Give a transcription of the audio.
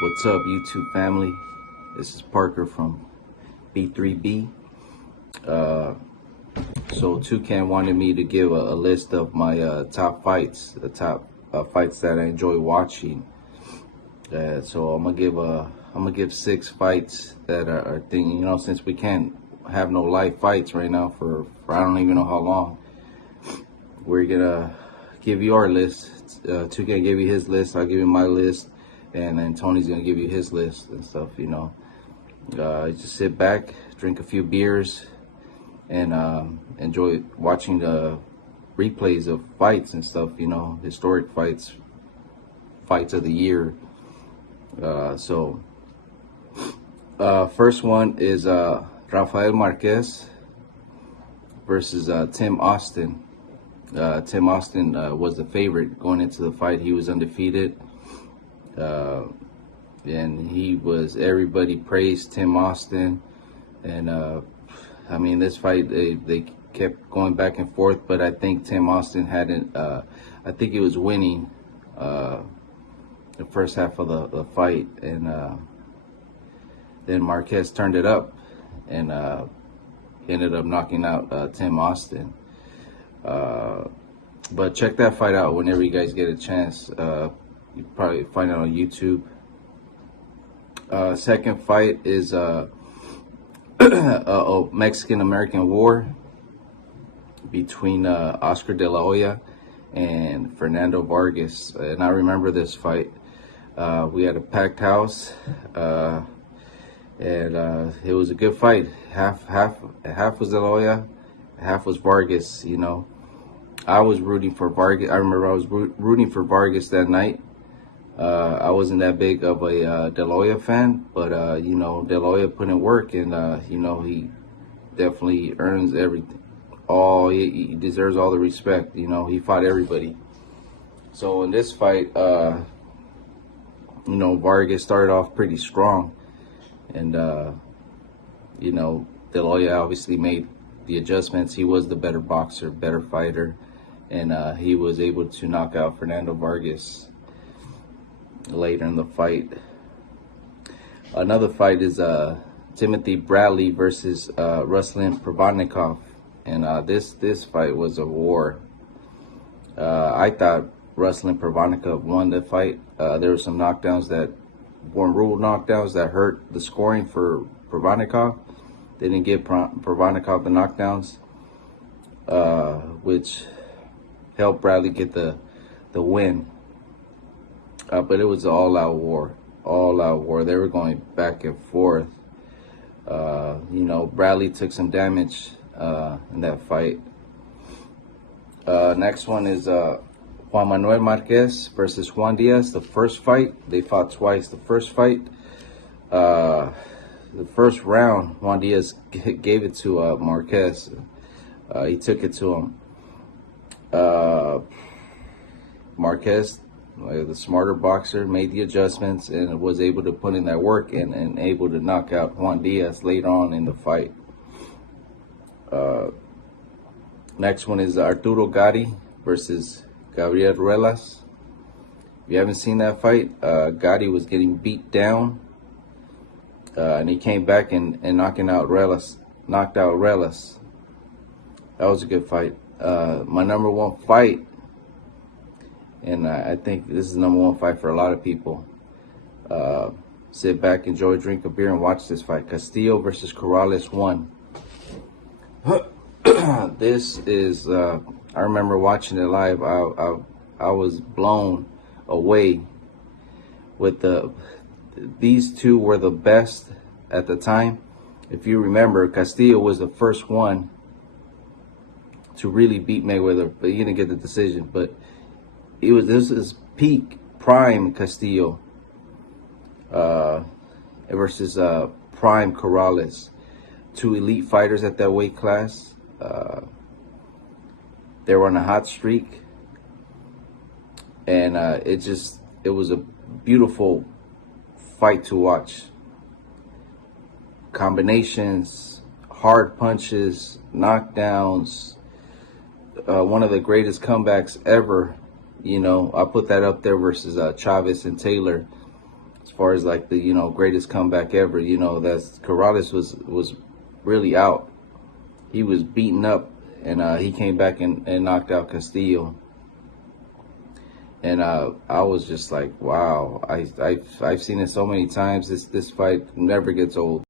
What's up, YouTube family? This is Parker from B3B. So Toucan wanted me to give a list of my top fights, the top fights that I enjoy watching. So I'm gonna give 6 fights that are thinking, since we can't have no live fights right now for I don't even know how long. We're gonna give you our list. Toucan gave you his list. I'll give you my list. And then Tony's gonna give you his list and stuff, just sit back, drink a few beers, and enjoy watching the replays of fights and stuff, historic fights of the year. First one is Rafael Marquez versus Tim Austin. Tim Austin was the favorite going into the fight. He was undefeated. And everybody praised Tim Austin. And this fight, they kept going back and forth, but I think Tim Austin I think he was winning the first half of the fight. And then Marquez turned it up and ended up knocking out Tim Austin. But check that fight out whenever you guys get a chance. You probably find it on YouTube. Second fight is a Mexican-American war between Oscar De La Hoya and Fernando Vargas. And I remember this fight. We had a packed house, and it was a good fight. Half was De La Hoya, half was Vargas. I was rooting for Vargas. I remember I was rooting for Vargas that night. I wasn't that big of a De La Hoya fan, but De La Hoya put in work, and he definitely earns everything. He deserves all the respect. He fought everybody. So in this fight, Vargas started off pretty strong, and De La Hoya obviously made the adjustments. He was the better boxer, better fighter, and he was able to knock out Fernando Vargas later in the fight. Another fight is Timothy Bradley versus Ruslan Provodnikov, and this fight was a war. I thought Ruslan Provodnikov won the fight. There were some knockdowns that weren't ruled knockdowns that hurt the scoring for Provodnikov. They didn't give Provodnikov the knockdowns, which helped Bradley get the win. But it was an all-out war. They were going back and forth. Bradley took some damage in that fight. Next one is Juan Manuel Marquez versus Juan Diaz. The first fight, they fought twice. The first fight, the first round, Juan Diaz gave it to Marquez. He took it to him. Marquez, the smarter boxer, made the adjustments and was able to put in that work and able to knock out Juan Diaz later on in the fight. Next one is Arturo Gatti versus Gabriel Corrales. If you haven't seen that fight, Gatti was getting beat down, and he came back and knocked out Corrales. That was a good fight. My number one fight, and I think this is the number one fight for a lot of people. Sit back, enjoy, drink a beer, and watch this fight. Castillo versus Corrales 1. This is, I remember watching it live. I was blown away with these two were the best at the time. If you remember, Castillo was the first one to really beat Mayweather, but he didn't get the decision. But this is peak prime Castillo versus prime Corrales. Two elite fighters at that weight class. They were on a hot streak, and it was a beautiful fight to watch. Combinations, hard punches, knockdowns. One of the greatest comebacks ever. I put that up there versus Chavez and Taylor. as far as like the greatest comeback ever. That's Corrales was really out. He was beaten up, and he came back and knocked out Castillo. And I was just like, wow, I've seen it so many times. This fight never gets old.